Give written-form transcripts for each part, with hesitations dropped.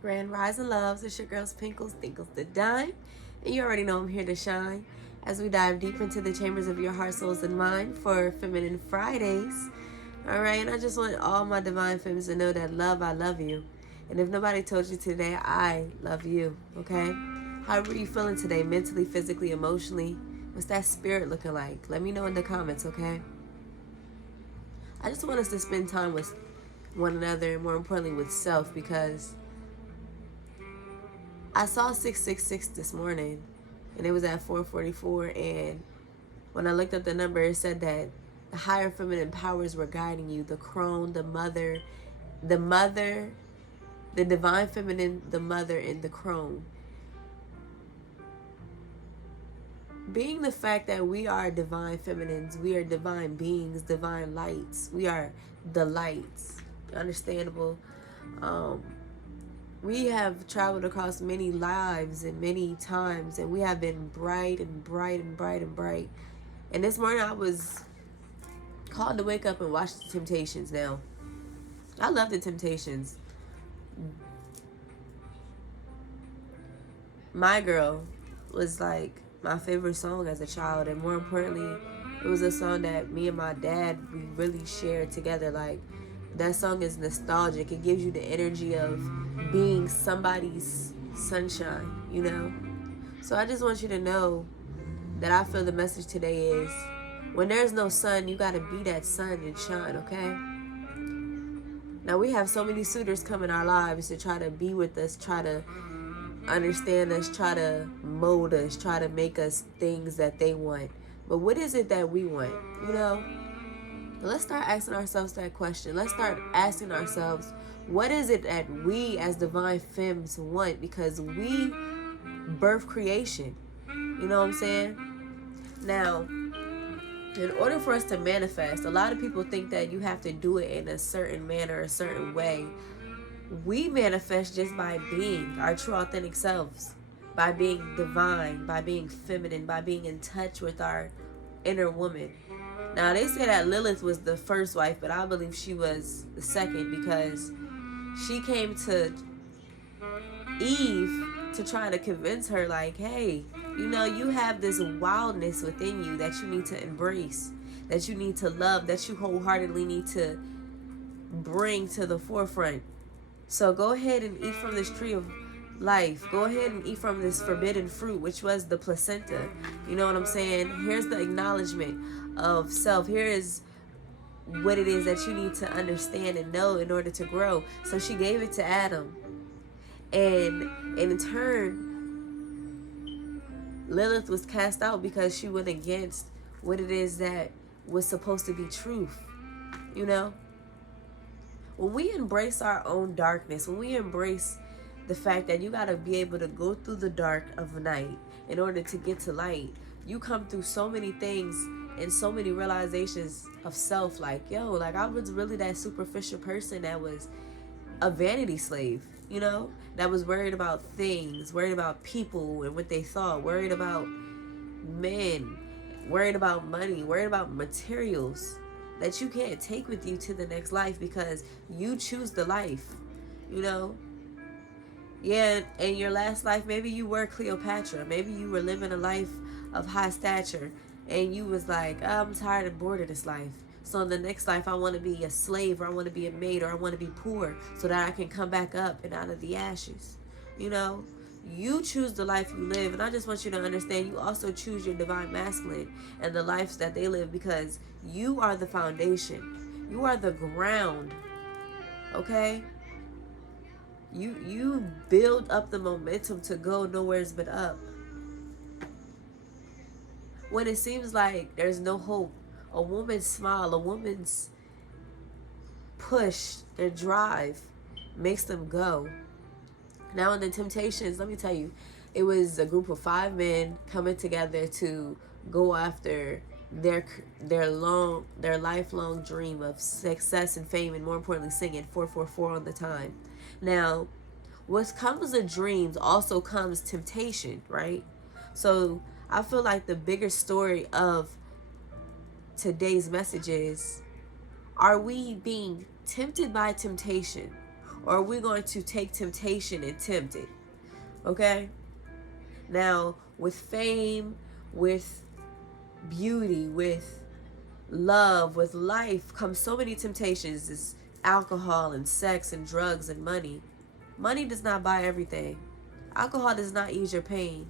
Grand Rising Loves, it's your girls Pinkles, Thinkles the Dime, and you already know I'm here to shine as we dive deep into the chambers of your heart, souls, and mind for Feminine Fridays. Alright, and I just want all my divine femmes to know that I love you. And if nobody told you today, I love you, okay? How are you feeling today, mentally, physically, emotionally? What's that spirit looking like? Let me know in the comments, okay? I just want us to spend time with one another and more importantly with self, because I saw 666 this morning and it was at 4:44, and when I looked up the number, it said that the higher feminine powers were guiding you, the crone, the mother, the divine feminine, the mother, and the crone. Being the fact that we are divine feminines, we are divine beings, divine lights, we are the lights. Understandable. We have traveled across many lives and many times, and we have been bright and bright and bright and bright. And this morning I was called to wake up and watch the Temptations. Now, I love the Temptations. My Girl was like my favorite song as a child, and more importantly, it was a song that me and my dad, we really shared together. Like, that song is nostalgic. It gives you the energy of being somebody's sunshine, you know? So I just want you to know that I feel the message today is, when there's no sun, you gotta be that sun and shine, okay? Now, we have so many suitors come in our lives to try to be with us, try to understand us, try to mold us, try to make us things that they want. But what is it that we want, you know? Let's start asking ourselves that question. Let's start asking ourselves, what is it that we as divine femmes want? Because we birth creation. You know what I'm saying? Now, in order for us to manifest, a lot of people think that you have to do it in a certain manner, a certain way. We manifest just by being our true authentic selves, by being divine, by being feminine, by being in touch with our inner woman. Now, they say that Lilith was the first wife, but I believe she was the second, because she came to Eve to try to convince her, like, hey, you know, you have this wildness within you that you need to embrace, that you need to love, that you wholeheartedly need to bring to the forefront. So go ahead and eat from this tree of life. Go ahead and eat from this forbidden fruit, which was the placenta. You know what I'm saying? Here's the acknowledgement of self. Here is what it is that you need to understand and know in order to grow. So she gave it to Adam. And in turn, Lilith was cast out because she went against what it is that was supposed to be truth. You know? When we embrace our own darkness, when we embrace the fact that you got to be able to go through the dark of night in order to get to light, you come through so many things and so many realizations of self. Like, yo, like, I was really that superficial person that was a vanity slave, you know, that was worried about things, worried about people and what they thought, worried about men, worried about money, worried about materials that you can't take with you to the next life, because you choose the life, you know? Yeah, in your last life, maybe you were Cleopatra. Maybe you were living a life of high stature, and you was like, oh, I'm tired and bored of this life. So in the next life, I want to be a slave, or I want to be a maid, or I want to be poor, so that I can come back up and out of the ashes. You know? You choose the life you live, and I just want you to understand, you also choose your divine masculine and the lives that they live, because you are the foundation. You are the ground. Okay? You build up the momentum to go nowheres but up. When it seems like there's no hope, a woman's smile, a woman's push, their drive makes them go. Now in the Temptations, let me tell you, it was a group of 5 men coming together to go after their lifelong dream of success and fame, and more importantly, singing 444 on the time. Now, what comes with dreams also comes temptation, right? So I feel like the bigger story of today's message is, are we being tempted by temptation, or are we going to take temptation and tempt it? Okay? Now, with fame, with beauty, with love, with life comes so many temptations. It's alcohol and sex and drugs and money. Money does not buy everything. Alcohol does not ease your pain.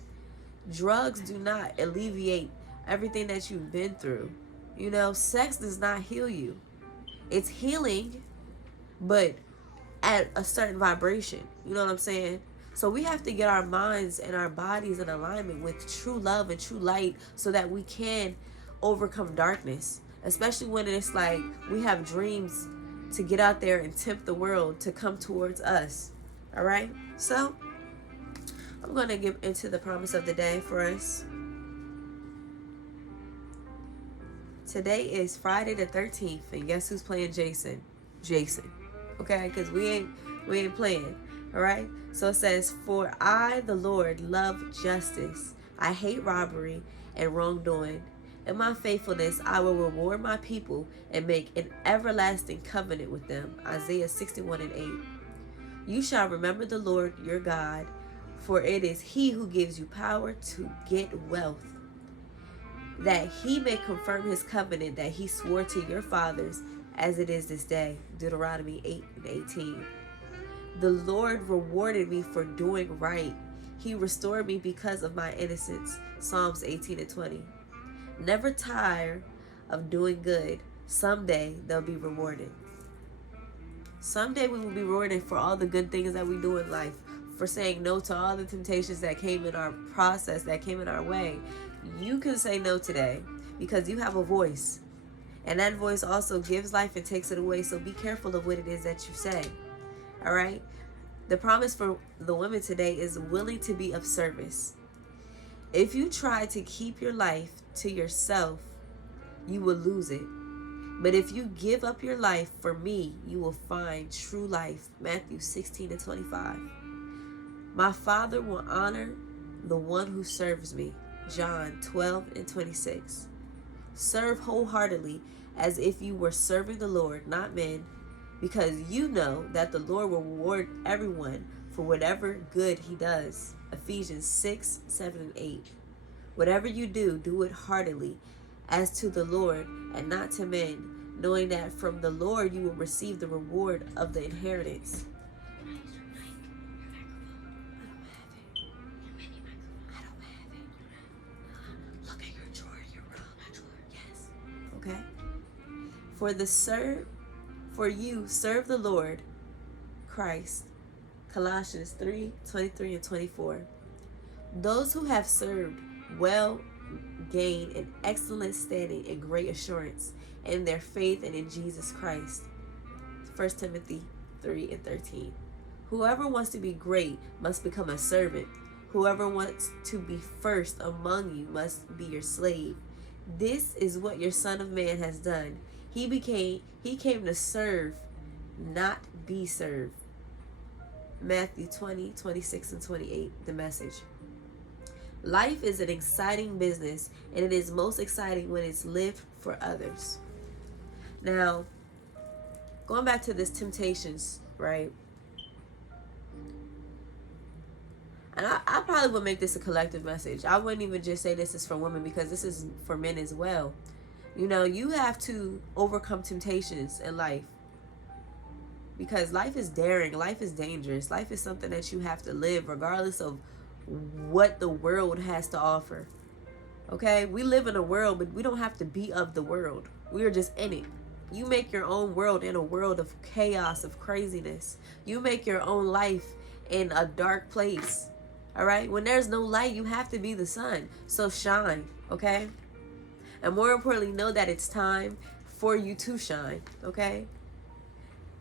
Drugs do not alleviate everything that you've been through. You know, sex does not heal you. It's healing, but at a certain vibration. You know what I'm saying? So we have to get our minds and our bodies in alignment with true love and true light so that we can overcome darkness. Especially when it's like we have dreams to get out there and tempt the world to come towards us. All right? So I'm going to get into the promise of the day for us. Today is Friday the 13th, and guess who's playing Jason? Jason. Okay? Because we ain't playing. All right? So it says, "For I, the Lord, love justice. I hate robbery and wrongdoing. In my faithfulness, I will reward my people and make an everlasting covenant with them." Isaiah 61:8. "You shall remember the Lord your God, for it is he who gives you power to get wealth, that he may confirm his covenant that he swore to your fathers, as it is this day." Deuteronomy 8:18. "The Lord rewarded me for doing right. He restored me because of my innocence." Psalms 18:20. Never tire of doing good. Someday they'll be rewarded. Someday we will be rewarded for all the good things that we do in life, for saying no to all the temptations that came in our process, that came in our way. You can say no today because you have a voice. And that voice also gives life and takes it away. So be careful of what it is that you say. All right? The promise for the women today is willing to be of service. If you try to keep your life to yourself, you will lose it. But if you give up your life for me, you will find true life. Matthew 16:25. My Father will honor the one who serves me. John 12:26. Serve wholeheartedly as if you were serving the Lord, not men, because you know that the Lord will reward everyone for whatever good he does. Ephesians 6:7-8. Whatever you do, do it heartily, as to the Lord and not to men, knowing that from the Lord you will receive the reward of the inheritance. Look at your drawer, your drawer. Yes. Okay. For you serve the Lord Christ. Colossians 3:23-24. Those who have served well gain an excellent standing and great assurance in their faith and in Jesus Christ. 1 Timothy 3:13. Whoever wants to be great must become a servant. Whoever wants to be first among you must be your slave. This is what your Son of Man has done. He came to serve, not be served. Matthew 20:26-28, the Message. Life is an exciting business, and it is most exciting when it's lived for others. Now, going back to this temptations, right? And I probably would make this a collective message. I wouldn't even just say this is for women, because this is for men as well. You know, you have to overcome temptations in life, because life is daring, life is dangerous, life is something that you have to live regardless of what the world has to offer. Okay, we live in a world, but we don't have to be of the world. We are just in it. You make your own world in a world of chaos, of craziness. You make your own life in a dark place. All right, when there's no light, you have to be the sun. So shine, okay? And more importantly, know that it's time for you to shine, okay?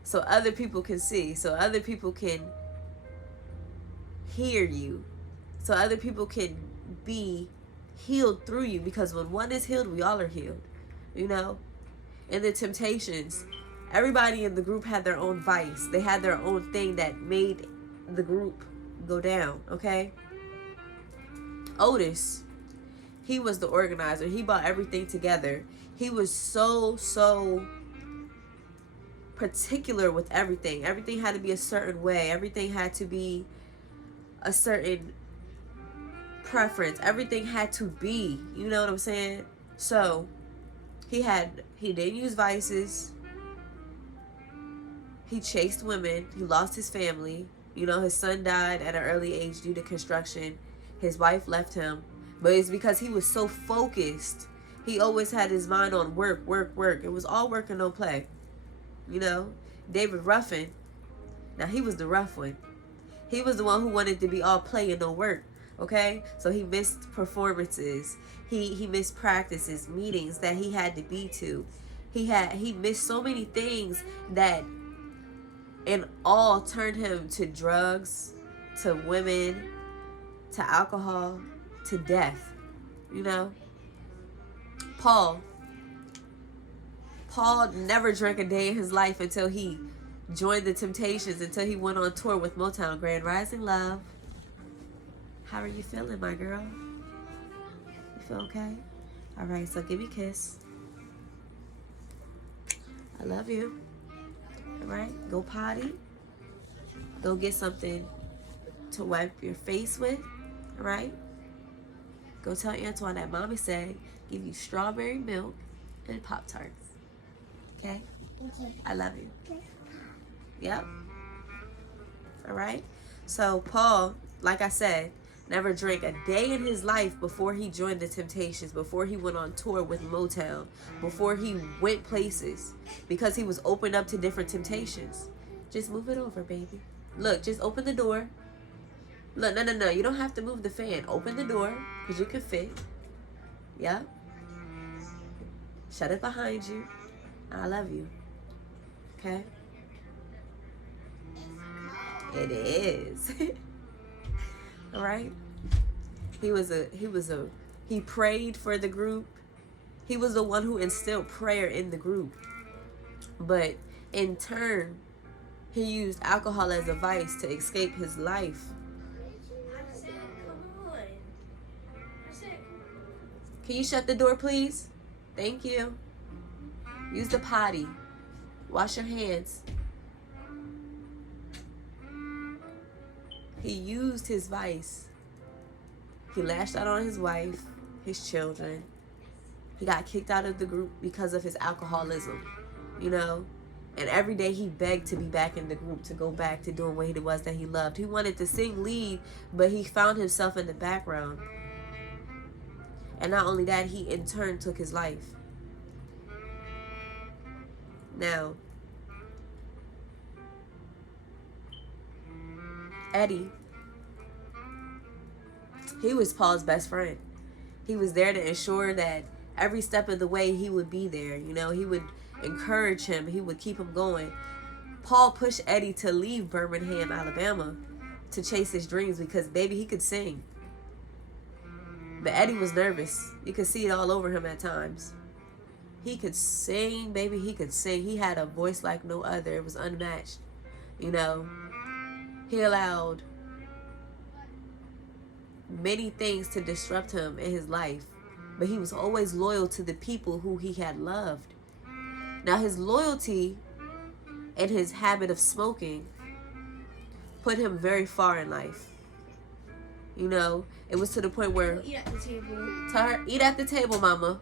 So other people can see, so other people can hear you, so other people can be healed through you, because when one is healed, we all are healed, you know? And the temptations, everybody in the group had their own vice. They had their own thing that made the group go down, okay? Otis, he was the organizer. He brought everything together. He was so particular with everything. Everything had to be a certain way. Everything had to be a certain preference. Everything had to be, you know what I'm saying? So he didn't use vices. He chased women. He lost his family. You know, his son died at an early age due to construction. His wife left him. But it's because he was so focused. He always had his mind on work, work, work. It was all work and no play. You know, David Ruffin, now he was the rough one. He was the one who wanted to be all play and no work. Okay? So he missed performances. He missed practices, meetings that he had to be to. He missed so many things that in all turned him to drugs, to women, to alcohol, to death. You know? Paul never drank a day in his life until he joined the Temptations, until he went on tour with Motown. Grand Rising, love. How are you feeling, my girl? You feel okay? All right, so give me a kiss. I love you. All right, go potty. Go get something to wipe your face with. All right? Go tell Antoine that mommy said give you strawberry milk and Pop-Tarts. Okay? Okay. I love you. Okay. Yep. All right? So Paul, like I said, never drank a day in his life before he joined the Temptations, before he went on tour with Motown, before he went places, because he was opened up to different temptations. Just move it over, baby. Look, just open the door. Look, no. You don't have to move the fan. Open the door, because you can fit. Yep. Shut it behind you. I love you. Okay? It is. All right? He prayed for the group. He was the one who instilled prayer in the group. But in turn, he used alcohol as a vice to escape his life. I said, come on. Can you shut the door, please? Thank you. Use the potty. Wash your hands. He used his vice. He lashed out on his wife, his children. He got kicked out of the group because of his alcoholism, you know? And every day he begged to be back in the group, to go back to doing what it was that he loved. He wanted to sing lead, but he found himself in the background. And not only that, he in turn took his life. Now, Eddie, he was Paul's best friend. He was there to ensure that every step of the way he would be there. You know, he would encourage him. He would keep him going. Paul pushed Eddie to leave Birmingham, Alabama to chase his dreams because, baby, he could sing. But Eddie was nervous. You could see it all over him at times. He could sing, baby. He could sing. He had a voice like no other. It was unmatched. You know, he allowed many things to disrupt him in his life, but he was always loyal to the people who he had loved. Now, his loyalty and his habit of smoking put him very far in life. You know, it was to the point where... Eat at the table. Tell her, eat at the table, mama.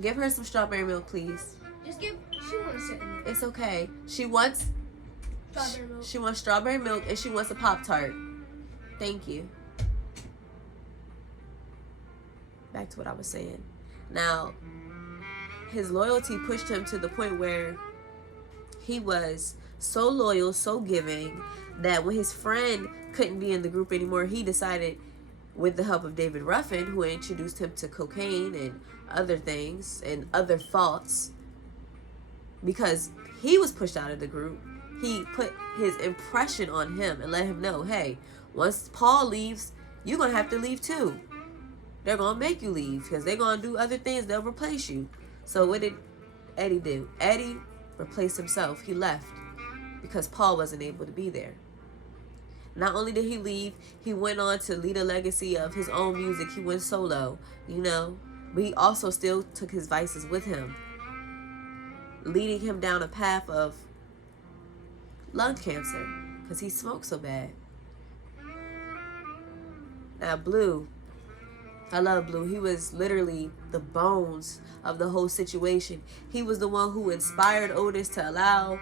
Give her some strawberry milk, please. Just give... She wants to sit in it. It's okay. She wants... Strawberry milk. She wants strawberry milk and she wants a Pop-Tart. Thank you. Back to what I was saying. Now, his loyalty pushed him to the point where he was so loyal, so giving, that when his friend couldn't be in the group anymore, he decided, with the help of David Ruffin, who introduced him to cocaine and other things and other faults, because he was pushed out of the group, he put his impression on him and let him know, hey, once Paul leaves, you're going to have to leave too. They're going to make you leave because they're going to do other things. They'll replace you. So what did Eddie do? Eddie replaced himself. He left because Paul wasn't able to be there. Not only did he leave, he went on to lead a legacy of his own music. He went solo, you know, but he also still took his vices with him. leading him down a path of lung cancer because he smoked so bad. Now, Blue, I love Blue. He was literally the bones of the whole situation. He was the one who inspired Otis to allow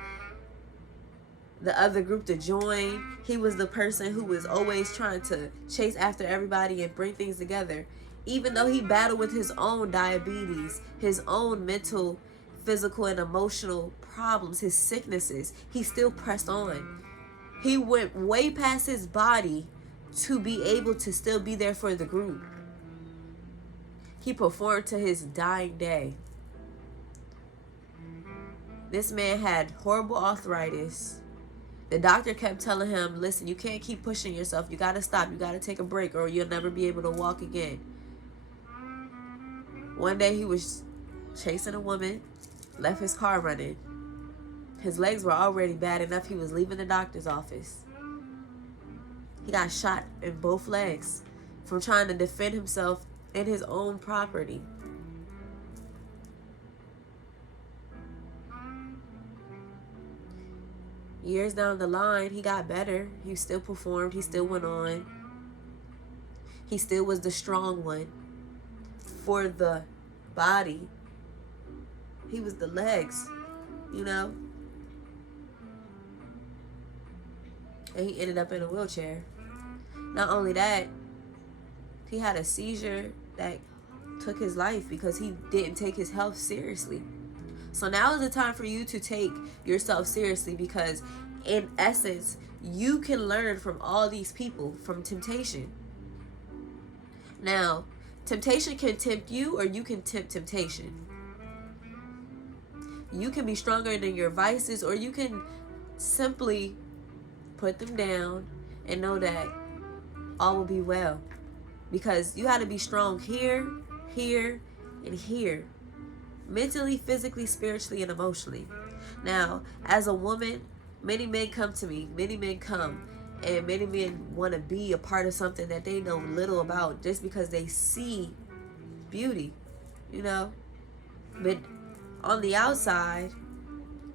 the other group to join. He was the person who was always trying to chase after everybody and bring things together. Even though he battled with his own diabetes, his own mental, physical, and emotional problems, his sicknesses, he still pressed on. He went way past his body to be able to still be there for the group. He performed to his dying day. This man had horrible arthritis. The doctor kept telling him, listen, you can't keep pushing yourself. You got to stop. You got to take a break or you'll never be able to walk again. One day he was chasing a woman, left his car running. His legs were already bad enough. He was leaving the doctor's office. He got shot in both legs from trying to defend himself in his own property. Years down the line, he got better. He still performed. He still went on. He still was the strong one for the body. He was the legs, you know. And he ended up in a wheelchair. Not only that, he had a seizure that took his life because he didn't take his health seriously. So now is the time for you to take yourself seriously, because in essence, you can learn from all these people, from temptation. Now, temptation can tempt you or you can tempt temptation. You can be stronger than your vices, or you can simply put them down and know that all will be well. Because you got to be strong here, here, and here. Mentally, physically, spiritually, and emotionally. Now, as a woman, many men come to me. Many men come, and many men want to be a part of something that they know little about just because they see beauty, you know. But on the outside,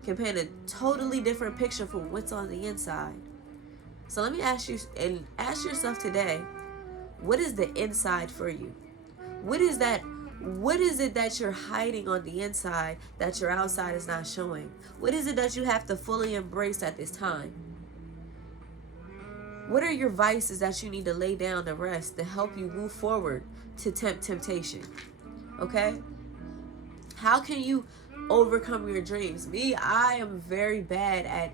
can paint a totally different picture from what's on the inside. So let me ask you, and ask yourself today, what is the inside for you? What is that? What is it that you're hiding on the inside that your outside is not showing? What is it that you have to fully embrace at this time? What are your vices that you need to lay down to rest to help you move forward to tempt temptation? Okay? How can you overcome your dreams? Me, I am very bad at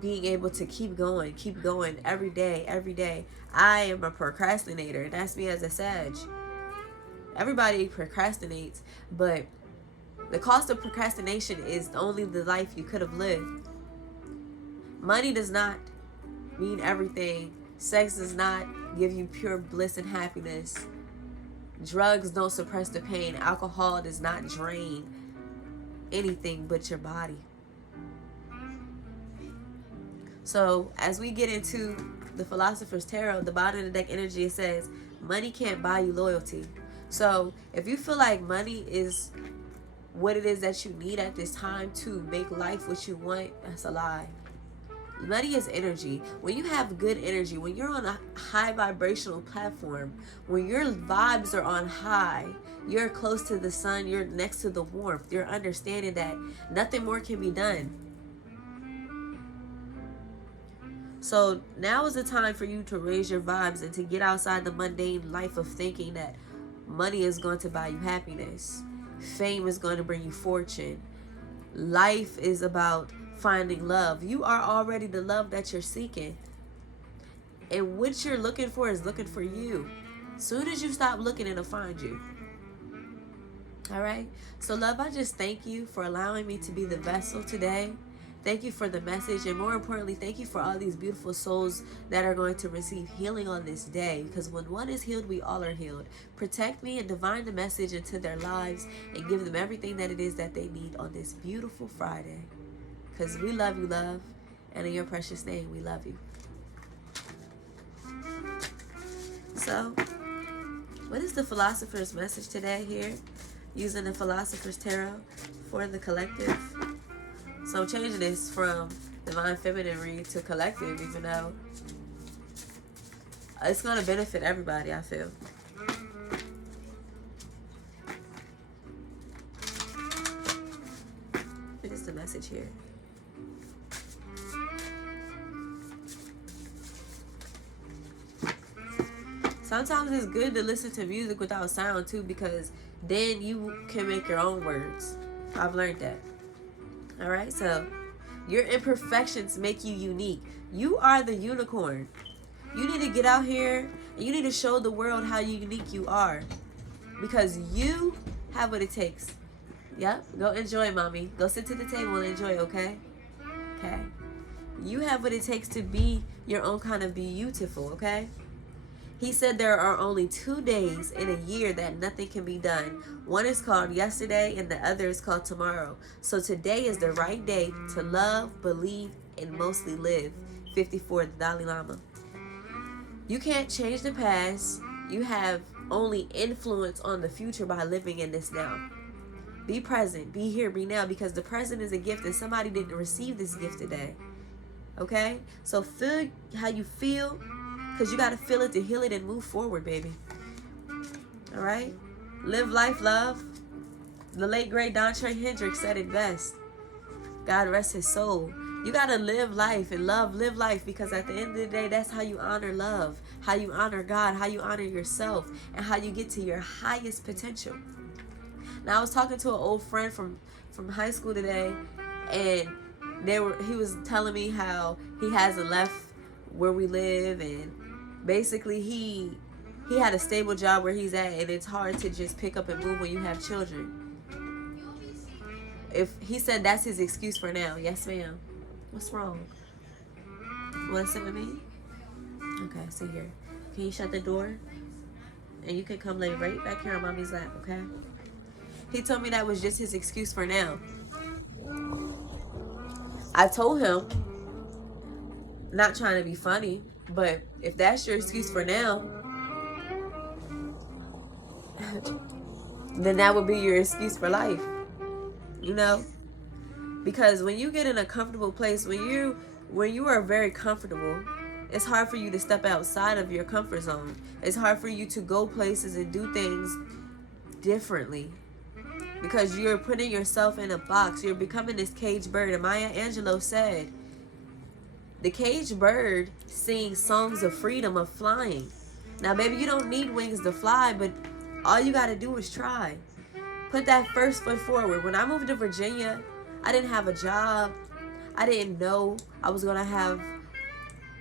being able to keep going every day. I am a procrastinator. That's me as a Sag. Everybody procrastinates, but the cost of procrastination is only the life you could have lived. Money does not mean everything. Sex does not give you pure bliss and happiness. Drugs don't suppress the pain. Alcohol does not drain anything but your body. So as we get into the Philosopher's Tarot, the bottom of the deck energy, it says, money can't buy you loyalty. So if you feel like money is what it is that you need at this time to make life what you want, that's a lie. Money is energy. When you have good energy, when you're on a high vibrational platform, when your vibes are on high, you're close to the sun, you're next to the warmth, you're understanding that nothing more can be done. So now is the time for you to raise your vibes and to get outside the mundane life of thinking that money is going to buy you happiness. Fame is going to bring you fortune. Life is about finding love. You are already the love that you're seeking. And what you're looking for is looking for you. Soon as you stop looking, it'll find you. All right? So love, I just thank you for allowing me to be the vessel today. Thank you for the message, and more importantly, thank you for all these beautiful souls that are going to receive healing on this day, because when one is healed, we all are healed. Protect me and divine the message into their lives and give them everything that it is that they need on this beautiful Friday, because we love you, love, and in your precious name, we love you. So, what is the Philosopher's message today here? Using the Philosopher's Tarot. for the collective. So I'm changing this from Divine Feminine read to collective, even though it's going to benefit everybody, I feel. What is the message here? Sometimes it's good to listen to music without sound too, because then you can make your own words. I've learned that. Alright, so your imperfections make you unique. You are the unicorn. You need to get out here and you need to show the world how unique you are. Because you have what it takes. Yep, go enjoy, mommy. Go sit to the table and enjoy, okay? Okay. You have what it takes to be your own kind of beautiful, okay? He said there are only 2 days in a year that nothing can be done. One is called yesterday and the other is called tomorrow. So today is the right day to love, believe, and mostly live. 54, the Dalai Lama. You can't change the past. You have only influence on the future by living in this now. Be present, be here, be now, because the present is a gift and somebody didn't receive this gift today. Okay? So feel how you feel, because you got to feel it to heal it and move forward, baby. All right? Live life, love. The late, great Don Trey Hendricks said it best. God rest his soul. You got to live life and live life, because at the end of the day, that's how you honor love, how you honor God, how you honor yourself, and how you get to your highest potential. Now, I was talking to an old friend from high school today, and he was telling me how he hasn't left where we live, and basically he had a stable job where he's at, and it's hard to just pick up and move when you have children. If he said that's his excuse for now. Yes, ma'am. What's wrong? You want to sit with me? Okay, sit here. Can you shut the door? And you can come lay right back here on mommy's lap, okay? He told me that was just his excuse for now. I told him, not trying to be funny, but if that's your excuse for now, then that would be your excuse for life. You know? Because when you get in a comfortable place, when you are very comfortable, it's hard for you to step outside of your comfort zone. It's hard for you to go places and do things differently, because you're putting yourself in a box. You're becoming this caged bird. And Maya Angelou said, the caged bird sings songs of freedom, of flying. Now, baby, you don't need wings to fly, but all you got to do is try. Put that first foot forward. When I moved to Virginia, I didn't have a job. I didn't know I was going to have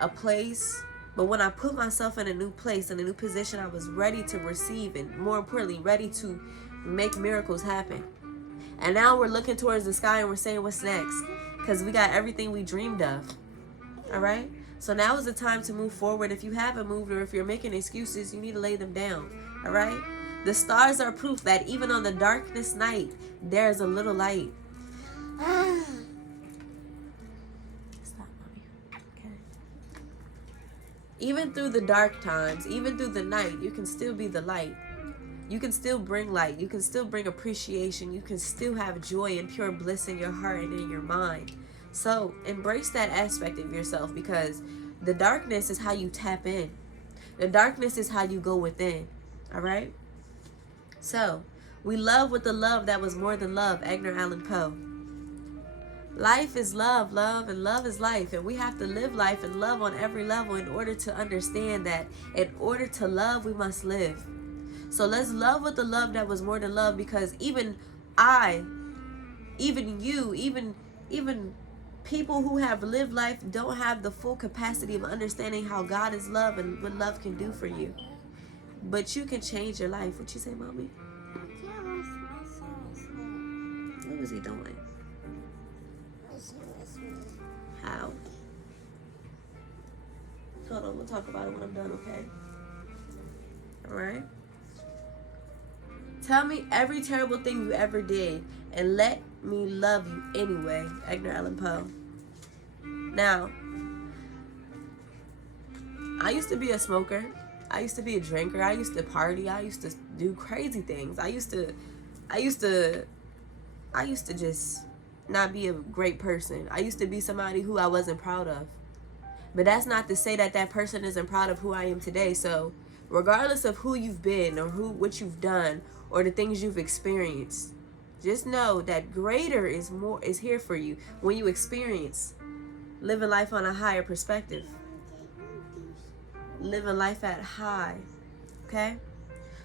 a place. But when I put myself in a new place, in a new position, I was ready to receive, and more importantly, ready to make miracles happen. And now we're looking towards the sky and we're saying, what's next? Because we got everything we dreamed of. All right? So now is the time to move forward. If you haven't moved, or if you're making excuses, you need to lay them down. All right? The stars are proof that even on the darkest night, there's a little light. Stop, mommy. Okay. Even through the dark times, even through the night, you can still be the light. You can still bring light. You can still bring appreciation. You can still have joy and pure bliss in your heart and in your mind. So embrace that aspect of yourself, because the darkness is how you tap in. The darkness is how you go within. All right? So, we love with the love that was more than love, Edgar Allan Poe. Life is love, and love is life. And we have to live life and love on every level in order to understand that in order to love, we must live. So let's love with the love that was more than love, because even you, even people who have lived life don't have the full capacity of understanding how God is love and what love can do for you. But you can change your life. What you say, mommy? What was he doing? How? Hold on, we'll talk about it when I'm done, okay? Alright? Tell me every terrible thing you ever did, and let me love you anyway, Edgar Allan Poe. Now, I used to be a smoker. I used to be a drinker. I used to party. I used to do crazy things. I used to I used to just not be a great person. I used to be somebody who I wasn't proud of. But that's not to say that that person isn't proud of who I am today. So regardless of who you've been or what you've done or the things you've experienced, just know that greater is here for you when you experience living life on a higher perspective. Living life at high. Okay?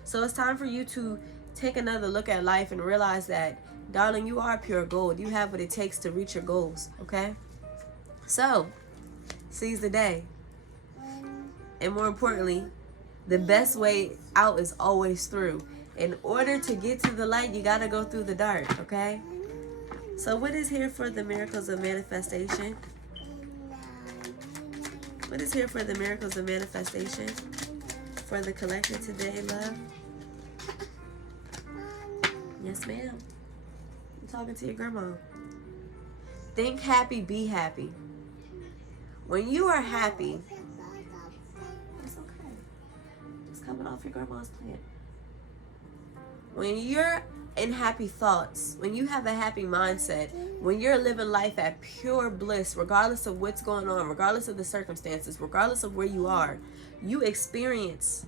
So it's time for you to take another look at life and realize that, darling, you are pure gold. You have what it takes to reach your goals. Okay? So seize the day. And more importantly, the best way out is always through. In order to get to the light, you gotta go through the dark, okay? So what is here for the miracles of manifestation? What is here for the miracles of manifestation? For the collective today, love? Yes, ma'am. I'm talking to your grandma. Think happy, be happy. When you are happy, it's okay. Just coming off your grandma's plant. When you're in happy thoughts, when you have a happy mindset, when you're living life at pure bliss, regardless of what's going on, regardless of the circumstances, regardless of where you are, you experience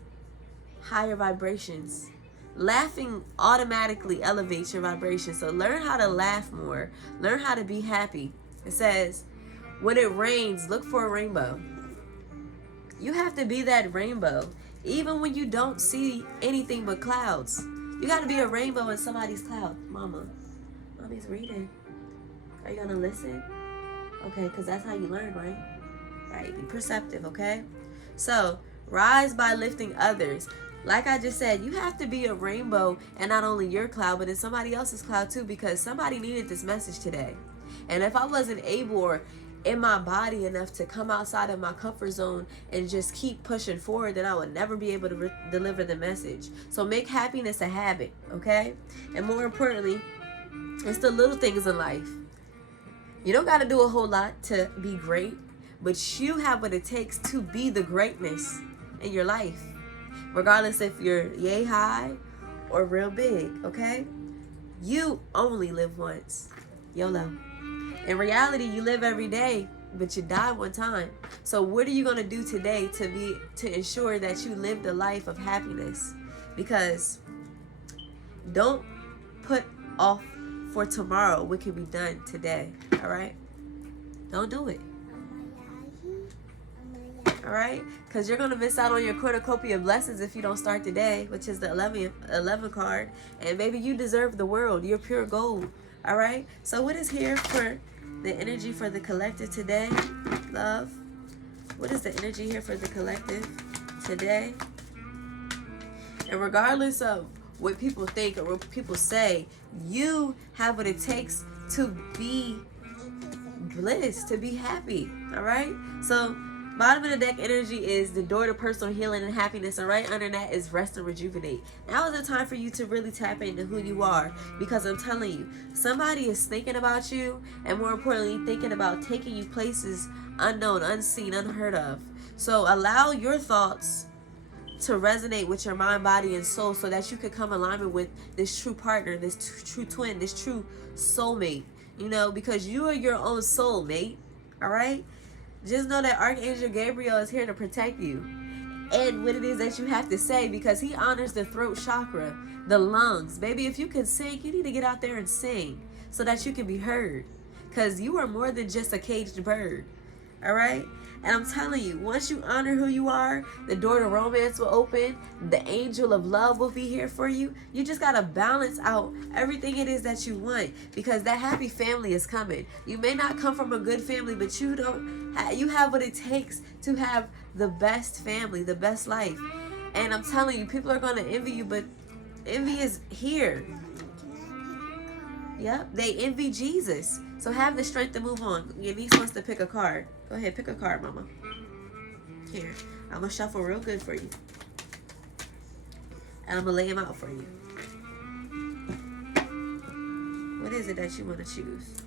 higher vibrations. Laughing automatically elevates your vibration. So learn how to laugh more. Learn how to be happy. It says, when it rains, look for a rainbow. You have to be that rainbow, even when you don't see anything but clouds. You got to be a rainbow in somebody's cloud. Mama, mommy's reading. Are you going to listen? Okay, because that's how you learn, right? Right, be perceptive, okay? So, rise by lifting others. Like I just said, you have to be a rainbow and not only your cloud, but in somebody else's cloud too, because somebody needed this message today. And if I wasn't able or in my body enough to come outside of my comfort zone and just keep pushing forward, then I would never be able to deliver the message. So make happiness a habit, okay? And more importantly, it's the little things in life. You don't got to do a whole lot to be great, but you have what it takes to be the greatness in your life, regardless if you're yay high or real big, okay? You only live once. YOLO. In reality, you live every day, but you die one time. So what are you going to do today to ensure that you live the life of happiness? Because don't put off for tomorrow what can be done today, all right? Don't do it. All right? Because you're going to miss out on your cornucopia of blessings if you don't start today, which is the 11 card. And baby, you deserve the world. You're pure gold. All right? So what is here for the energy for the collective today, love? What is the energy here for the collective today? And regardless of what people think or what people say, you have what it takes to be bliss, to be happy. All right? So bottom of the deck energy is the door to personal healing and happiness, and right under that is rest and rejuvenate. Now is the time for you to really tap into who you are, because I'm telling you, somebody is thinking about you, and more importantly, thinking about taking you places unknown, unseen, unheard of. So allow your thoughts to resonate with your mind, body, and soul, so that you can come in alignment with this true partner, this true twin, this true soulmate, you know, because you are your own soulmate. All right? Just know that Archangel Gabriel is here to protect you and what it is that you have to say, because he honors the throat chakra, the lungs. Baby, if you can sing, you need to get out there and sing so that you can be heard, because you are more than just a caged bird. All right? And I'm telling you, once you honor who you are, the door to romance will open. The angel of love will be here for you. You just got to balance out everything it is that you want, because that happy family is coming. You may not come from a good family, but you have what it takes to have the best family, the best life. And I'm telling you, people are going to envy you, but envy is here. Yep, they envy Jesus. So have the strength to move on. Your niece wants to pick a card. Go ahead, pick a card, mama. Here, I'm going to shuffle real good for you. And I'm going to lay them out for you. What is it that you want to choose?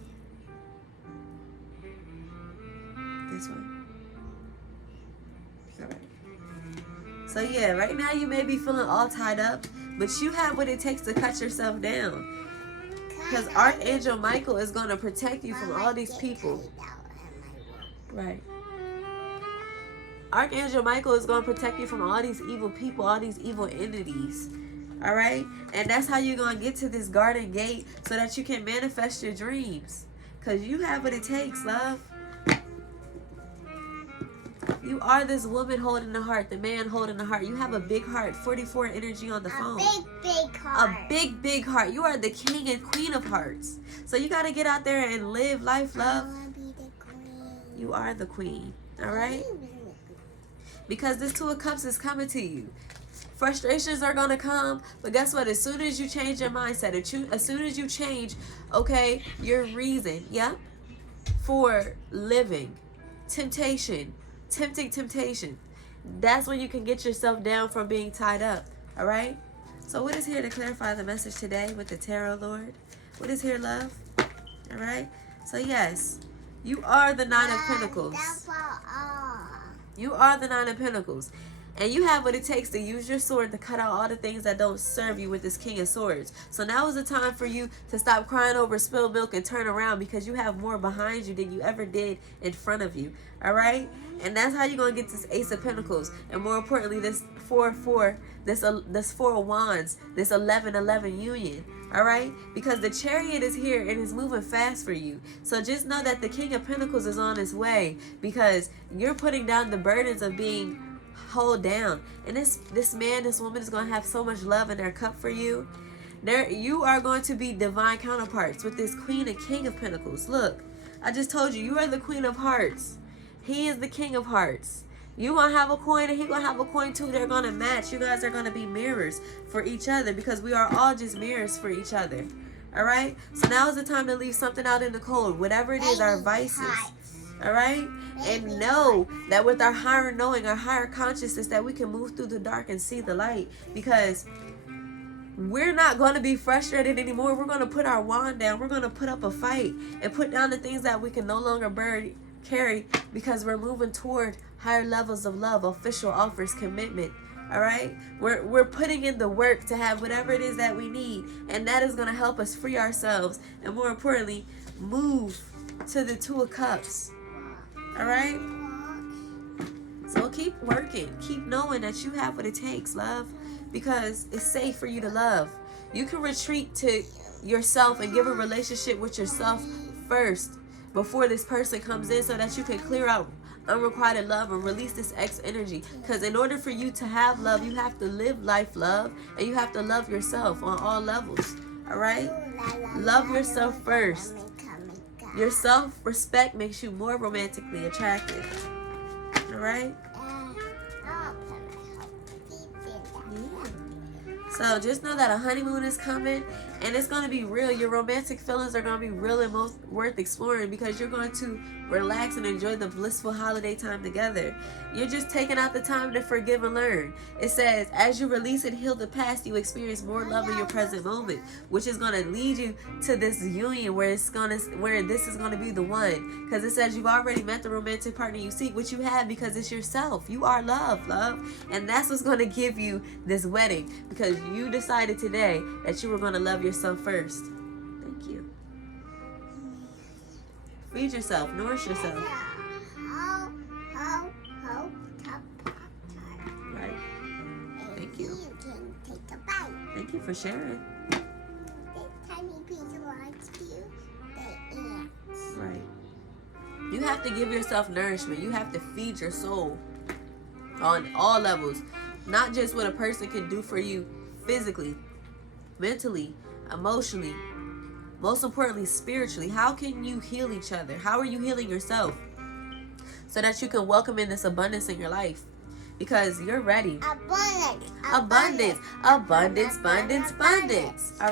This one. All right. So yeah, right now you may be feeling all tied up, but you have what it takes to cut yourself down. Because Archangel Michael is going to protect you from all these people. Right. Archangel Michael is going to protect you from all these evil people, all these evil entities. All right? And that's how you're going to get to this garden gate so that you can manifest your dreams. Because you have what it takes, love. You are this woman holding the heart, the man holding the heart. You have a big heart, 44 energy on the phone. Big heart. A big heart. You are the king and queen of hearts. So you got to get out there and live life, love. I want to be the queen. You are the queen, all right? Because this Two of Cups is coming to you. Frustrations are going to come, but guess what? As soon as you change your mindset, as soon as you change, okay, your reason, for living, temptation, tempting temptation, that's when you can get yourself down from being tied up, all right? So what is here to clarify the message today with the Tarot Lord? What is here, love? All right? So yes, you are the Nine of Pentacles. You are the Nine of Pentacles. And you have what it takes to use your sword to cut out all the things that don't serve you with this King of Swords. So now is the time for you to stop crying over spilled milk and turn around, because you have more behind you than you ever did in front of you. All right? And that's how you're going to get this Ace of Pentacles. And more importantly, this 4-4, this 4 of Wands, this 11-11 union. All right? Because the Chariot is here and is moving fast for you. So just know that the King of Pentacles is on his way, because you're putting down the burdens of being hold down. And this man, this woman is going to have so much love in their cup for you. You are going to be divine counterparts with this Queen and King of Pentacles. Look, I just told you, you are the Queen of Hearts. He is the King of Hearts. You going to have a coin and he going to have a coin too. They're going to match. You guys are going to be mirrors for each other, because we are all just mirrors for each other. All right? So now is the time to leave something out in the cold. Whatever it is, our vices. All right? And know that with our higher knowing, our higher consciousness, that we can move through the dark and see the light, because we're not going to be frustrated anymore. We're going to put our wand down. We're going to put up a fight and put down the things that we can no longer carry, because we're moving toward higher levels of love, official offers, commitment. All right? We're putting in the work to have whatever it is that we need, and that is going to help us free ourselves, and more importantly, move to the Two of Cups. All right? So keep working. Keep knowing that you have what it takes, love, because it's safe for you to love. You can retreat to yourself and give a relationship with yourself first before this person comes in, so that you can clear out unrequited love and release this X energy. Because in order for you to have love, you have to live life love, and you have to love yourself on all levels. All right? Love yourself first. Your self-respect makes you more romantically attractive. All right? So just know that a honeymoon is coming, and it's going to be real. Your romantic feelings are going to be real and most worth exploring, because you're going to relax and enjoy the blissful holiday time together. You're just taking out the time to forgive and learn. It says, as you release and heal the past, you experience more love in your present moment, which is going to lead you to this union where this is going to be the one. Because it says you've already met the romantic partner you seek, which you have, because it's yourself. You are love. And that's what's going to give you this wedding, because you decided today that you were going to love yourself first. Thank you. Feed yourself. Nourish yourself. Right. Thank you. Thank you for sharing. Right. You have to give yourself nourishment. You have to feed your soul on all levels. Not just what a person can do for you physically, mentally, emotionally, most importantly, spiritually. How can you heal each other? How are you healing yourself? So that you can welcome in this abundance in your life. Because you're ready. Abundance. All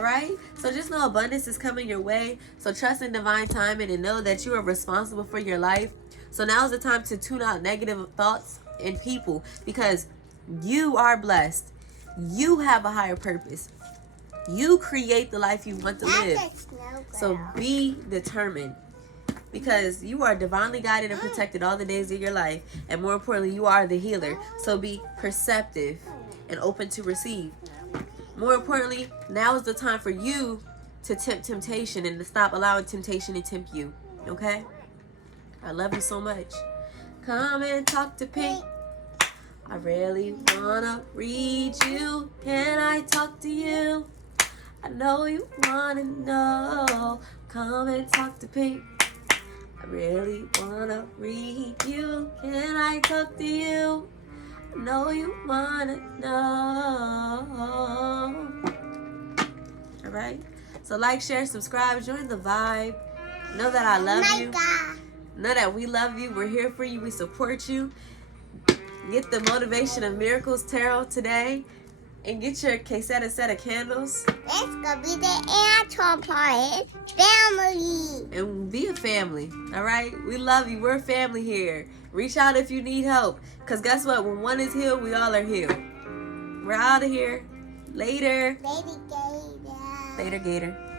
right? So just know abundance is coming your way. So trust in divine timing and know that you are responsible for your life. So now is the time to tune out negative thoughts and people, because you are blessed. You have a higher purpose. You create the life you want to live. So be determined, because you are divinely guided and protected all the days of your life. And more importantly, you are the healer. So be perceptive and open to receive. More importantly, now is the time for you to tempt temptation and to stop allowing temptation to tempt you. Okay? I love you so much. Come and talk to Pink. I really wanna read you. Can I talk to you? I know you wanna know. Come and talk to Pink. I really wanna read you. Can I talk to you? I know you wanna know. Alright? So like, share, subscribe, join the vibe. Know that I love you. God. Know that we love you. We're here for you. We support you. Get the Motivation of Miracles Tarot today. And get your Cashapp set of candles. It's gonna be the Anton Party family. And be a family. Alright? We love you. We're a family here. Reach out if you need help. Because guess what? When one is healed, we all are healed. We're out of here. Later. Baby Gator. Later, Gator.